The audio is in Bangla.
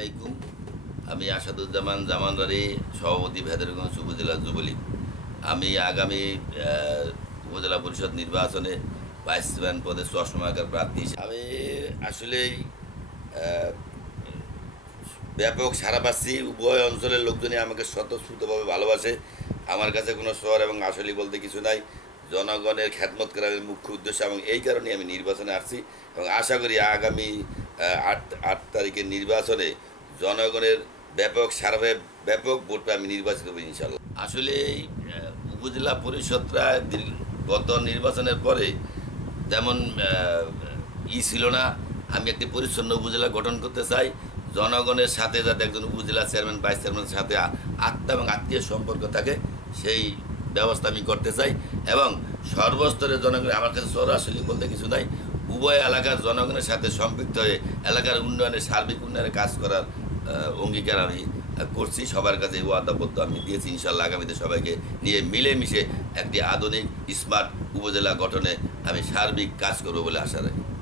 আলাইকুম। আমি আসাদুজ্জামান জামানদারি, সভাপতি ভেদরগঞ্জ উপজেলা যুবলীগ। আমি আগামী উপজেলা পরিষদ নির্বাচনে ভাইস চেয়ারম্যান পদে চশমাকার প্রার্থী। আমি আসলেই আহ, ব্যাপক সাড়া পাচ্ছি। উভয় অঞ্চলের লোকজনই আমাকে স্বতঃস্ফূর্তভাবে ভালোবাসে। আমার কাছে কোনো শহর এবং আসলে বলতে কিছু নাই। জনগণের খ্যাতমত করার মুখ্য উদ্দেশ্য, এবং এই কারণে আমি নির্বাচনে আসছি এবং আশা করি আগামী আট তারিখের নির্বাচনে জনগণের ব্যাপক সার্ভে, ব্যাপক ভোট পেয়ে আমি নির্বাচিত হব ইনশাল্লাহ। আসলে উপজেলা পরিষদরা গত নির্বাচনের পরে তেমন ছিল না। আমি একটি পরিচ্ছন্ন উপজেলা গঠন করতে চাই। জনগণের সাথে যাতে একজন উপজেলা চেয়ারম্যান, ভাইস চেয়ারম্যানের সাথে আত্মা এবং আত্মীয় সম্পর্ক থাকে, সেই ব্যবস্থা আমি করতে চাই। এবং সর্বস্তরের জনগণ, আমার কাছে সরাসরি বলতে কিছু নাই, উভয় এলাকার জনগণের সাথে সম্পৃক্ত হয়ে এলাকার উন্নয়নে, সার্বিক উন্নয়নে কাজ করার অঙ্গীকার আমি করছি। সবার কাছে ওয়াদাবদ্ধ আমি দিয়েছি। ইনশাল্লাহ আগামীতে সবাইকে নিয়ে মিলেমিশে একটি আধুনিক স্মার্ট উপজেলা গঠনে আমি সার্বিক কাজ করব বলে আশা রাখি।